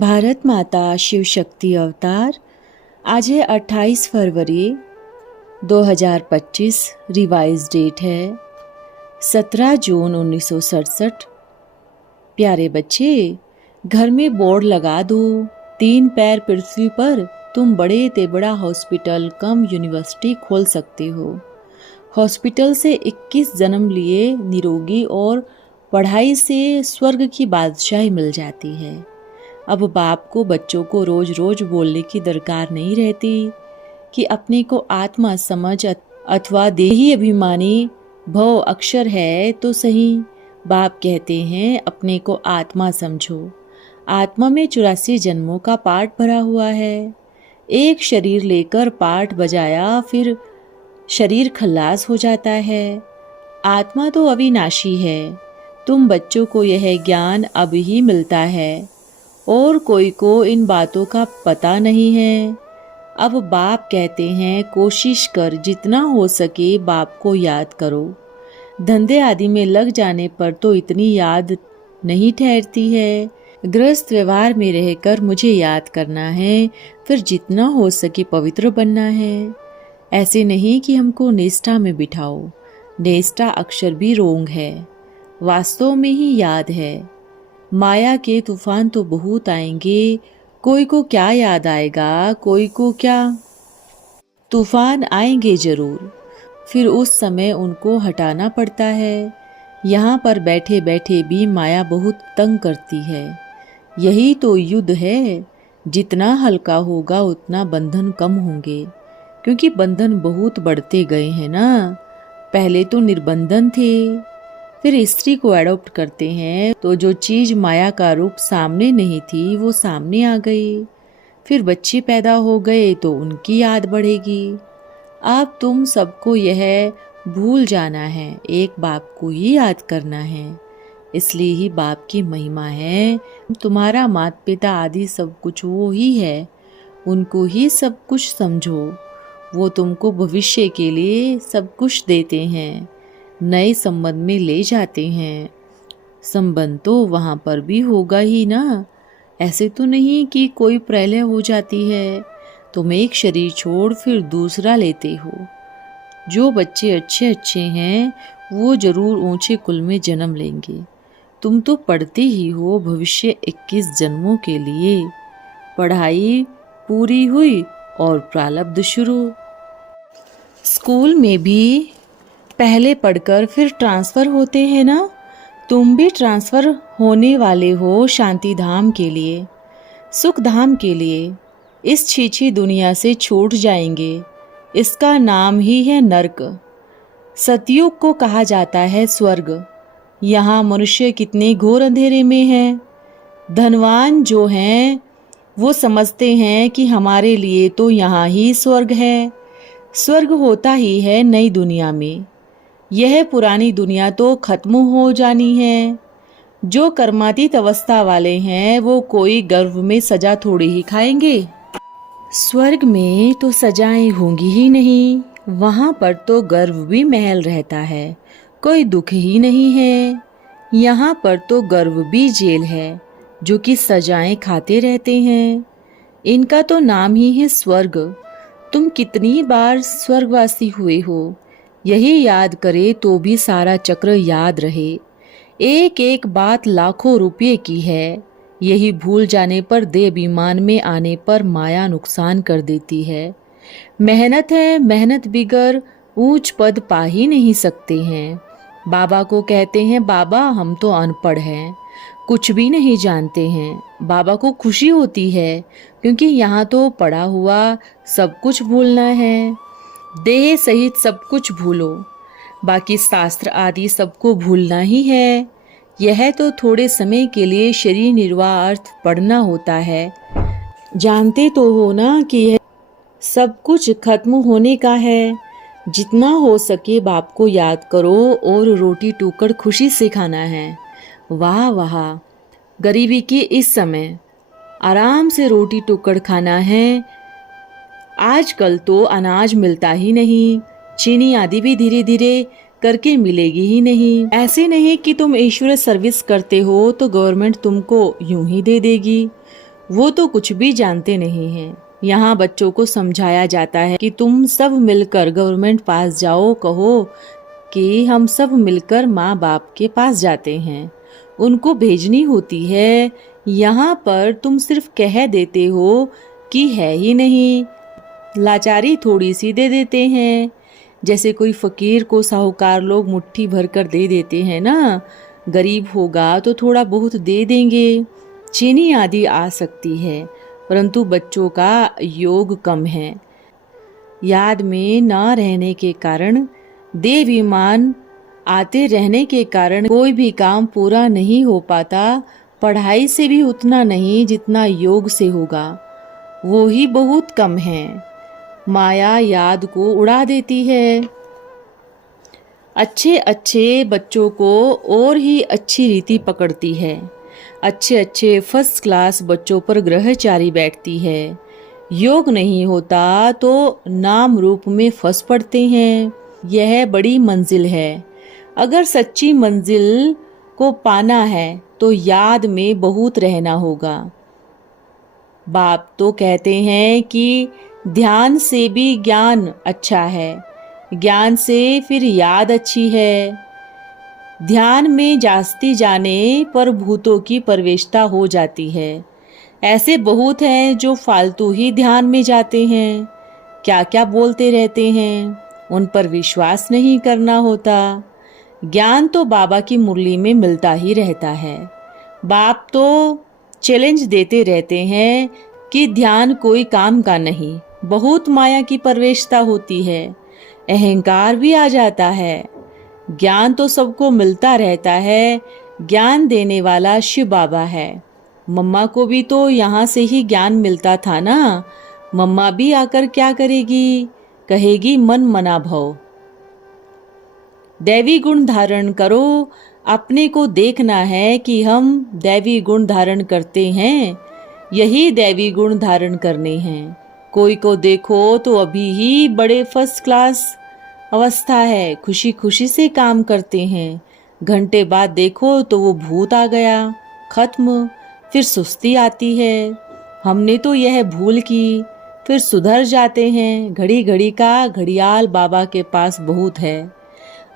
भारत माता शिव शक्ति अवतार। आज है 28 फरवरी 2025। रिवाइज डेट है 17 जून 1967। प्यारे बच्चे, घर में बोर्ड लगा दो, 3 पैर पृथ्वी पर तुम बड़े ते बड़ा हॉस्पिटल कम यूनिवर्सिटी खोल सकते हो। हॉस्पिटल से 21 जन्म लिए निरोगी और पढ़ाई से स्वर्ग की बादशाही मिल जाती है। अब बाप को बच्चों को रोज रोज बोलने की दरकार नहीं रहती कि अपने को आत्मा समझ अथवा देही अभिमानी भव अक्षर है तो सही। बाप कहते हैं अपने को आत्मा समझो। आत्मा में 84 जन्मों का पाठ भरा हुआ है। एक शरीर लेकर पाठ बजाया फिर शरीर खल्लास हो जाता है। आत्मा तो अविनाशी है। तुम बच्चों को यह ज्ञान अब ही मिलता है और कोई को इन बातों का पता नहीं है। अब बाप कहते हैं कोशिश कर, जितना हो सके बाप को याद करो। धंधे आदि में लग जाने पर तो इतनी याद नहीं ठहरती है। गृहस्थ व्यवहार में रहकर मुझे याद करना है, फिर जितना हो सके पवित्र बनना है। ऐसे नहीं कि हमको निष्ठा में बिठाओ। निष्ठा अक्षर भी रोंग है, वास्तव में ही याद है। माया के तूफान तो बहुत आएंगे, कोई को क्या याद आएगा, कोई को क्या। तूफान आएंगे जरूर, फिर उस समय उनको हटाना पड़ता है। यहाँ पर बैठे बैठे भी माया बहुत तंग करती है। यही तो युद्ध है। जितना हल्का होगा उतना बंधन कम होंगे, क्योंकि बंधन बहुत बढ़ते गए हैं ना। पहले तो निर्बंधन थे, फिर स्त्री को एडॉप्ट करते हैं तो जो चीज माया का रूप सामने नहीं थी वो सामने आ गई। फिर बच्चे पैदा हो गए तो उनकी याद बढ़ेगी। अब तुम सबको यह भूल जाना है, एक बाप को ही याद करना है। इसलिए ही बाप की महिमा है। तुम्हारा माता पिता आदि सब कुछ वो ही है, उनको ही सब कुछ समझो। वो तुमको भविष्य के लिए सब कुछ देते हैं, नए संबंध में ले जाते हैं। संबंध तो वहाँ पर भी होगा ही ना। ऐसे तो नहीं कि कोई प्रलय हो जाती है, तुम एक शरीर छोड़ फिर दूसरा लेते हो। जो बच्चे अच्छे अच्छे हैं वो जरूर ऊंचे कुल में जन्म लेंगे। तुम तो पढ़ते ही हो भविष्य 21 जन्मों के लिए। पढ़ाई पूरी हुई और प्रारब्ध शुरू। स्कूल में भी पहले पढ़कर फिर ट्रांसफ़र होते हैं ना। तुम भी ट्रांसफ़र होने वाले हो शांति धाम के लिए, सुख धाम के लिए। इस छीछी दुनिया से छूट जाएंगे। इसका नाम ही है नरक। सतयुग को कहा जाता है स्वर्ग। यहाँ मनुष्य कितने घोर अंधेरे में हैं। धनवान जो हैं वो समझते हैं कि हमारे लिए तो यहाँ ही स्वर्ग है। स्वर्ग होता ही है नई दुनिया में। यह पुरानी दुनिया तो खत्म हो जानी है। जो कर्मातीत अवस्था वाले हैं वो कोई गर्भ में सजा थोड़ी ही खाएंगे। स्वर्ग में तो सजाएं होंगी ही नहीं। वहाँ पर तो गर्भ भी महल रहता है, कोई दुख ही नहीं है। यहाँ पर तो गर्भ भी जेल है, जो कि सजाएं खाते रहते हैं। इनका तो नाम ही है स्वर्ग। तुम कितनी बार स्वर्गवासी हुए हो, यही याद करे तो भी सारा चक्र याद रहे। एक एक बात लाखों रुपये की है। यही भूल जाने पर देह अभिमान में आने पर माया नुकसान कर देती है। मेहनत है, मेहनत बिगर ऊंच पद पा ही नहीं सकते हैं। बाबा को कहते हैं बाबा हम तो अनपढ़ हैं, कुछ भी नहीं जानते हैं। बाबा को खुशी होती है, क्योंकि यहाँ तो पढ़ा हुआ सब कुछ भूलना है। देह सहित सब कुछ भूलो, बाकी शास्त्र आदि सबको भूलना ही है। यह तो थोड़े समय के लिए शरीर निर्वाह अर्थ पढ़ना होता है। जानते तो हो ना कि यह सब कुछ खत्म होने का है। जितना हो सके बाप को याद करो और रोटी टूकड़ खुशी से खाना है। वाह वाह, गरीबी के इस समय आराम से रोटी टुकड़ खाना है। आजकल तो अनाज मिलता ही नहीं। चीनी आदि भी धीरे धीरे करके मिलेगी ही नहीं। ऐसे नहीं कि तुम ईश्वर सर्विस करते हो तो गवर्नमेंट तुमको यूं ही दे देगी। वो तो कुछ भी जानते नहीं हैं। यहाँ बच्चों को समझाया जाता है कि तुम सब मिलकर गवर्नमेंट पास जाओ, कहो कि हम सब मिलकर माँ बाप के पास जाते हैं, उनको भेजनी होती है। यहाँ पर तुम सिर्फ कह देते हो कि है ही नहीं, लाचारी थोड़ी सी दे देते हैं। जैसे कोई फकीर को साहूकार लोग मुट्ठी भर कर दे देते हैं ना, गरीब होगा तो थोड़ा बहुत दे देंगे, चीनी आदि आ सकती है, परंतु बच्चों का योग कम है। याद में न रहने के कारण, देह विमान आते रहने के कारण कोई भी काम पूरा नहीं हो पाता। पढ़ाई से भी उतना नहीं जितना योग से होगा, वो ही बहुत कम है। माया याद को उड़ा देती है। अच्छे अच्छे बच्चों को और ही अच्छी रीति पकड़ती है। अच्छे अच्छे फर्स्ट क्लास बच्चों पर ग्रहचारी बैठती है। योग नहीं होता तो नाम रूप में फंस पड़ते हैं। यह बड़ी मंजिल है। अगर सच्ची मंजिल को पाना है तो याद में बहुत रहना होगा। बाप तो कहते हैं कि ध्यान से भी ज्ञान अच्छा है, ज्ञान से फिर याद अच्छी है। ध्यान में जास्ती जाने पर भूतों की प्रवेशता हो जाती है। ऐसे बहुत हैं जो फालतू ही ध्यान में जाते हैं, क्या क्या बोलते रहते हैं, उन पर विश्वास नहीं करना होता। ज्ञान तो बाबा की मुरली में मिलता ही रहता है। बाप तो चैलेंज देते रहते हैं कि ध्यान कोई काम का नहीं, बहुत माया की प्रवेशता होती है, अहंकार भी आ जाता है। ज्ञान तो सबको मिलता रहता है। ज्ञान देने वाला शिव बाबा है। मम्मा को भी तो यहाँ से ही ज्ञान मिलता था ना। मम्मा भी आकर क्या करेगी, कहेगी मन मना भव। दैवी गुण धारण करो। अपने को देखना है कि हम दैवी गुण धारण करते हैं, यही दैवी गुण धारण करने हैं। कोई को देखो तो अभी ही बड़े फर्स्ट क्लास अवस्था है, खुशी खुशी से काम करते हैं। घंटे बाद देखो तो वो भूत आ गया, खत्म। फिर सुस्ती आती है, हमने तो यह भूल की। फिर सुधर जाते हैं। घड़ी घड़ी का घड़ियाल बाबा के पास बहुत है।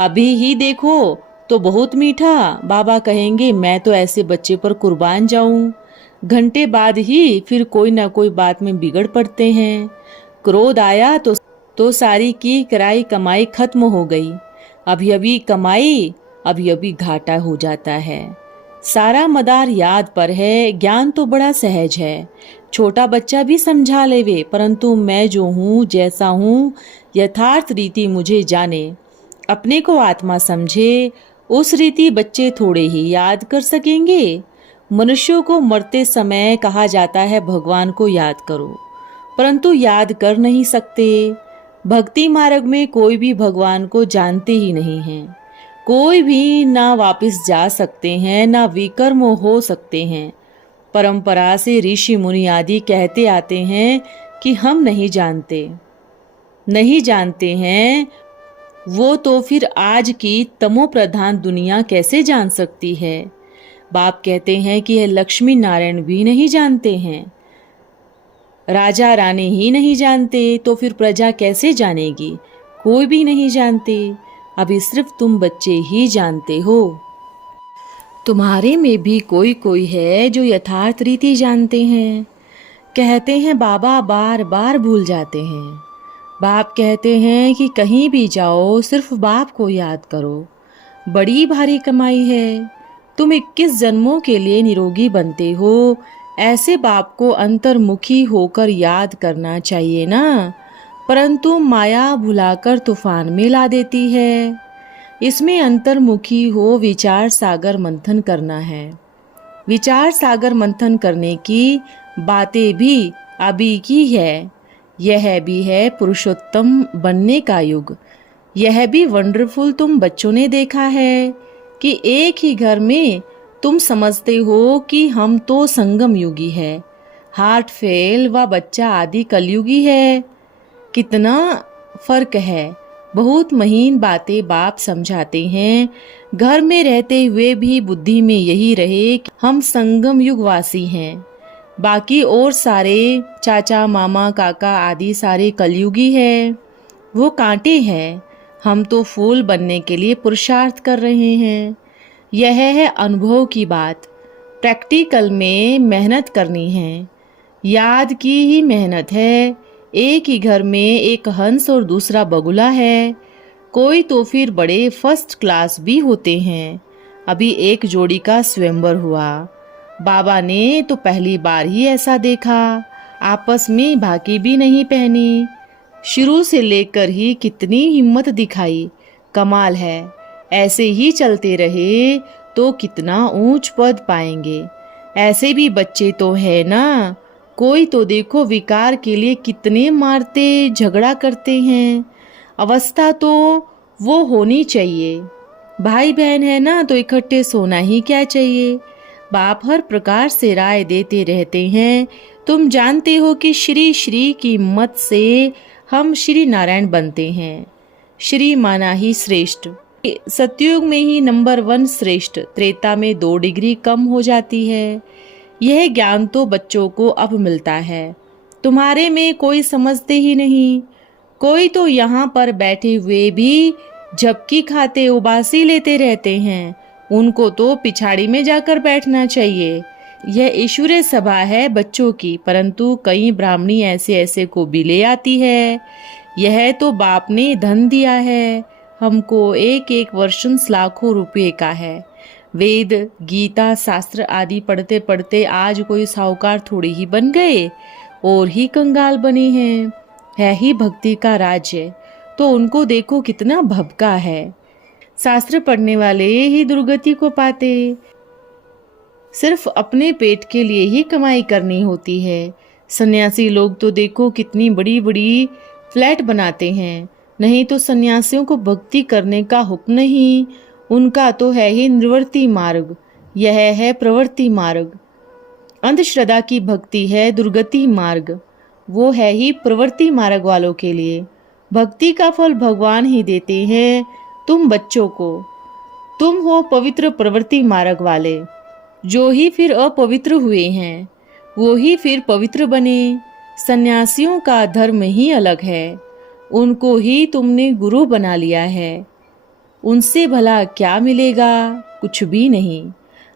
अभी ही देखो तो बहुत मीठा, बाबा कहेंगे मैं तो ऐसे बच्चे पर कुर्बान जाऊं। घंटे बाद ही फिर कोई ना कोई बात में बिगड़ पड़ते हैं। क्रोध आया तो सारी की कराई कमाई खत्म हो गई। अभी अभी कमाई, अभी अभी घाटा हो जाता है। सारा मदार याद पर है। ज्ञान तो बड़ा सहज है, छोटा बच्चा भी समझा लेवे, परंतु मैं जो हूँ, जैसा हूँ, यथार्थ रीति मुझे जाने, अपने को आत्मा समझे, उस रीति बच्चे थोड़े ही याद कर सकेंगे। मनुष्यों को मरते समय कहा जाता है भगवान को याद करो, परंतु याद कर नहीं सकते। भक्ति मार्ग में कोई भी भगवान को जानते ही नहीं हैं। कोई भी ना वापस जा सकते हैं, ना विकर्म हो सकते हैं। परंपरा से ऋषि मुनि आदि कहते आते हैं कि हम नहीं जानते हैं। वो तो फिर आज की तमो प्रधान दुनिया कैसे जान सकती है। बाप कहते हैं कि यह लक्ष्मी नारायण भी नहीं जानते हैं, राजा रानी ही नहीं जानते, तो फिर प्रजा कैसे जानेगी। कोई भी नहीं जानते। अभी सिर्फ तुम बच्चे ही जानते हो। तुम्हारे में भी कोई कोई है जो यथार्थ रीति जानते हैं। कहते हैं बाबा बार बार भूल जाते हैं। बाप कहते हैं कि कहीं भी जाओ सिर्फ बाप को याद करो, बड़ी भारी कमाई है। तुम 21 जन्मों के लिए निरोगी बनते हो, ऐसे बाप को अंतर्मुखी होकर याद करना चाहिए ना। परंतु माया भुलाकर तूफान में ला देती है। इसमें अंतर्मुखी हो विचार सागर मंथन करना है। विचार सागर मंथन करने की बातें भी अभी की है। यह भी है पुरुषोत्तम बनने का युग। यह भी वंडरफुल तुम बच्चों ने देखा है कि एक ही घर में तुम समझते हो कि हम तो संगम युगी है, हार्ट फेल व बच्चा आदि कलयुगी है। कितना फर्क है। बहुत महीन बातें बाप समझाते हैं। घर में रहते हुए भी बुद्धि में यही रहे कि हम संगम युग वासी हैं। बाकी और सारे चाचा मामा काका आदि सारे कलयुगी है। वो कांटे हैं, हम तो फूल बनने के लिए पुरुषार्थ कर रहे हैं। यह है अनुभव की बात। प्रैक्टिकल में मेहनत करनी है, याद की ही मेहनत है। एक ही घर में एक हंस और दूसरा बगुला है, कोई तो फिर बड़े फर्स्ट क्लास भी होते हैं। अभी एक जोड़ी का स्वयंवर हुआ। बाबा ने तो पहली बार ही ऐसा देखा, आपस में भाकी भी नहीं पहनी। शुरू से लेकर ही कितनी हिम्मत दिखाई, कमाल है। ऐसे ही चलते रहे तो कितना ऊंच पद पाएंगे। ऐसे भी बच्चे तो है ना, कोई तो देखो विकार के लिए कितने मारते झगड़ा करते हैं। अवस्था तो वो होनी चाहिए। भाई बहन है ना तो इकट्ठे सोना ही क्या चाहिए। बाप हर प्रकार से राय देते रहते हैं। तुम जानते हो कि श्री श्री की मत से हम श्री नारायण बनते हैं। श्री माना ही श्रेष्ठ। सतयुग में ही नंबर 1 श्रेष्ठ, त्रेता में 2 डिग्री कम हो जाती है। यह ज्ञान तो बच्चों को अब मिलता है, तुम्हारे में कोई समझते ही नहीं। कोई तो यहाँ पर बैठे हुए भी झपकी खाते उबासी लेते रहते हैं। उनको तो पिछाड़ी में जाकर बैठना चाहिए। यह ईश्वरीय सभा है बच्चों की, परंतु कई ब्राह्मणी ऐसे ऐसे को भी ले आती है। यह तो बाप ने धन दिया है हमको, एक एक वर्षन लाखों रुपए का है। वेद गीता शास्त्र आदि पढ़ते पढ़ते आज कोई साहूकार थोड़े ही बन गए और ही कंगाल बने हैं। है ही भक्ति का राज्य, तो उनको देखो कितना भबका है। शास्त्र पढ़ने वाले ही दुर्गति को पाते। सिर्फ अपने पेट के लिए ही कमाई करनी होती है। सन्यासी लोग तो देखो कितनी बड़ी बड़ी फ्लैट बनाते हैं। नहीं तो सन्यासियों को भक्ति करने का हुक्म नहीं, उनका तो है ही निवृत्ति मार्ग। यह है प्रवृत्ति मार्ग। अंधश्रद्धा की भक्ति है दुर्गति मार्ग, वो है ही प्रवृत्ति मार्ग वालों के लिए। भक्ति का फल भगवान ही देते हैं तुम बच्चों को। तुम हो पवित्र प्रवृत्ति मार्ग वाले, जो ही फिर अपवित्र हुए हैं वो ही फिर पवित्र बने। सन्यासियों का धर्म ही अलग है, उनको ही तुमने गुरु बना लिया है। उनसे भला क्या मिलेगा? कुछ भी नहीं।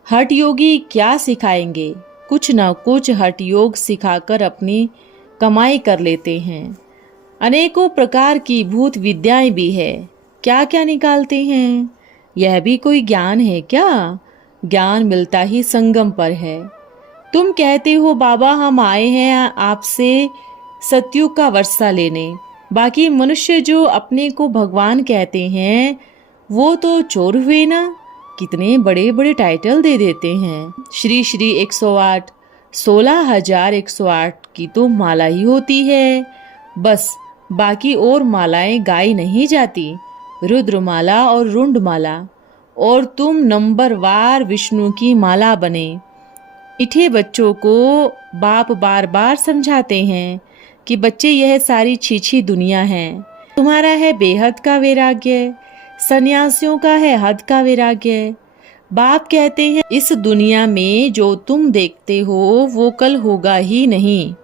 हठ योगी क्या सिखाएंगे? कुछ ना कुछ हठ योग सिखाकर अपनी कमाई कर लेते हैं। अनेकों प्रकार की भूत विद्याएं भी है, क्या क्या निकालते हैं। यह भी कोई ज्ञान है क्या? ज्ञान मिलता ही संगम पर है। तुम कहते हो बाबा हम आए हैं आपसे सतयुग का वर्षा लेने। बाकी मनुष्य जो अपने को भगवान कहते हैं वो तो चोर हुए ना, कितने बड़े बड़े टाइटल दे देते हैं। श्री श्री 108, 16,108 की तो माला ही होती है बस, बाकी और मालाएं गाई नहीं जाती। रुद्रमाला और रुंडमाला, और तुम नंबर वार विष्णु की माला बने। इठे बच्चों को बाप बार बार समझाते हैं कि बच्चे यह सारी छीछी दुनिया है। तुम्हारा है बेहद का वैराग्य, सन्यासियों का है हद का वैराग्य। बाप कहते हैं इस दुनिया में जो तुम देखते हो वो कल होगा ही नहीं।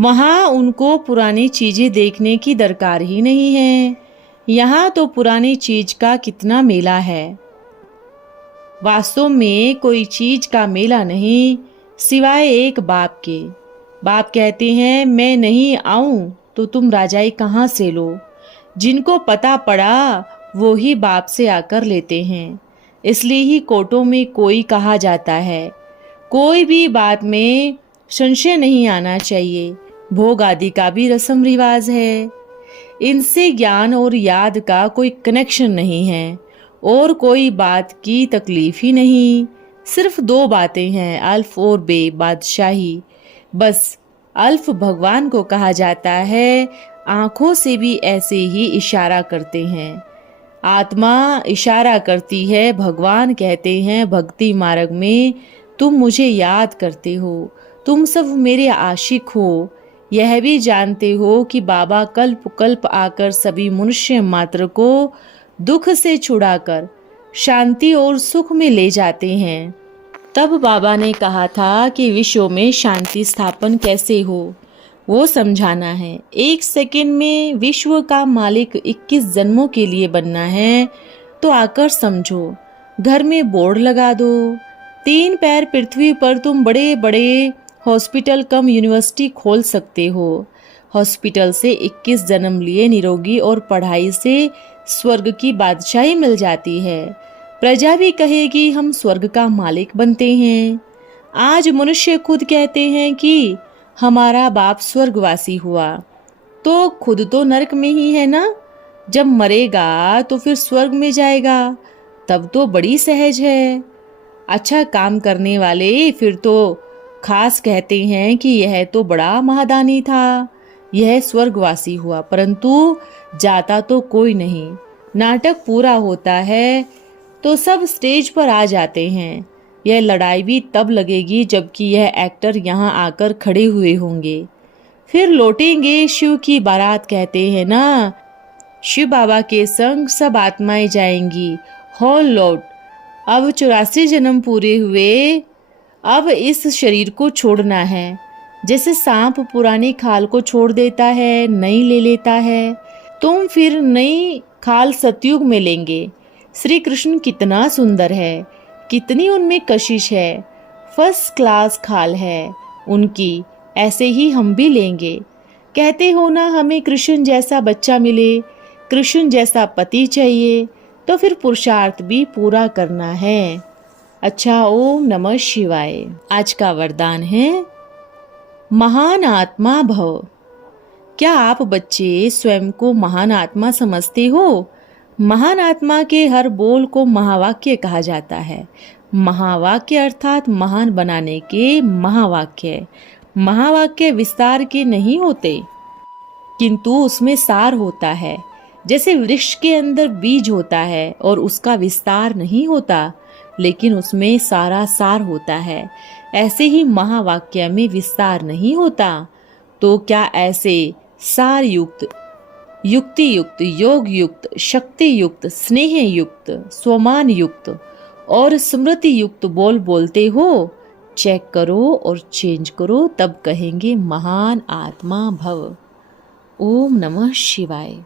वहां उनको पुरानी चीजें देखने की दरकार ही नहीं है। यहाँ तो पुरानी चीज का कितना मेला है। वास्तव में कोई चीज का मेला नहीं सिवाय एक बाप के। बाप कहते हैं मैं नहीं आऊं तो तुम राजाई कहाँ से लो। जिनको पता पड़ा वो ही बाप से आकर लेते हैं। इसलिए ही कोर्टों में कोई कहा जाता है। कोई भी बात में संशय नहीं आना चाहिए। भोग आदि का भी रस्म रिवाज है। इनसे ज्ञान और याद का कोई कनेक्शन नहीं है और कोई बात की तकलीफ ही नहीं। सिर्फ 2 बातें हैं, अल्फ और बे बादशाही। बस अल्फ भगवान को कहा जाता है। आंखों से भी ऐसे ही इशारा करते हैं। आत्मा इशारा करती है, भगवान कहते हैं भक्ति मार्ग में तुम मुझे याद करते हो, तुम सब मेरे आशिक हो। यह भी जानते हो कि बाबा कल्प कल्प आकर सभी मनुष्य मात्र को दुख से छुड़ाकर शांति और सुख में ले जाते हैं। तब बाबा ने कहा था कि विश्व में शांति स्थापन कैसे हो वो समझाना है। 1 सेकंड में विश्व का मालिक 21 जन्मों के लिए बनना है तो आकर समझो। घर में बोर्ड लगा दो, 3 पैर पृथ्वी पर तुम बड़े बड़े हॉस्पिटल कम यूनिवर्सिटी खोल सकते हो। हॉस्पिटल से 21 जन्म लिए निरोगी और पढ़ाई से स्वर्ग की बादशाही मिल जाती है। प्रजा भी कहेगी हम स्वर्ग का मालिक बनते हैं। आज मनुष्य खुद कहते हैं कि हमारा बाप स्वर्गवासी हुआ, तो खुद तो नरक में ही है ना। जब मरेगा तो फिर स्वर्ग में जाएगा, तब तो बड़ी सहज है। अच्छा काम करने वाले फिर तो खास कहते हैं कि यह तो बड़ा महादानी था, यह स्वर्गवासी हुआ, परंतु जाता तो कोई नहीं। नाटक पूरा होता है तो सब स्टेज पर आ जाते हैं। यह लड़ाई भी तब लगेगी जबकि यह एक्टर यहाँ आकर खड़े हुए होंगे। फिर लौटेंगे शिव की बारात, कहते हैं ना, शिव बाबा के संग सब आत्माएं जाएंगी हॉल लौट। अब 84 जन्म पूरे हुए, अब इस शरीर को छोड़ना है। जैसे सांप पुरानी खाल को छोड़ देता है, नई ले लेता है, तुम फिर नई खाल सतयुग में लेंगे। श्री कृष्ण कितना सुंदर है, कितनी उनमें कशिश है, फर्स्ट क्लास खाल है उनकी, ऐसे ही हम भी लेंगे। कहते हो ना हमें कृष्ण जैसा बच्चा मिले, कृष्ण जैसा पति चाहिए, तो फिर पुरुषार्थ भी पूरा करना है। अच्छा, ओम नमः शिवाय। आज का वरदान है महान आत्मा भव। क्या आप बच्चे स्वयं को महान आत्मा समझते हो? महान आत्मा के हर बोल को महावाक्य कहा जाता है। महावाक्य अर्थात महान बनाने के महावाक्य। महावाक्य विस्तार के नहीं होते, किंतु उसमें सार होता है। जैसे वृक्ष के अंदर बीज होता है और उसका विस्तार नहीं होता, लेकिन उसमें सारा सार होता है, ऐसे ही महावाक्य में विस्तार नहीं होता। तो क्या ऐसे सार युक्त, युक्ति युक्त, योग युक्त, शक्ति युक्त, स्नेह युक्त, स्वमान युक्त और स्मृति युक्त बोल बोलते हो? चेक करो और चेंज करो, तब कहेंगे महान आत्मा भव। ओम नमः शिवाय।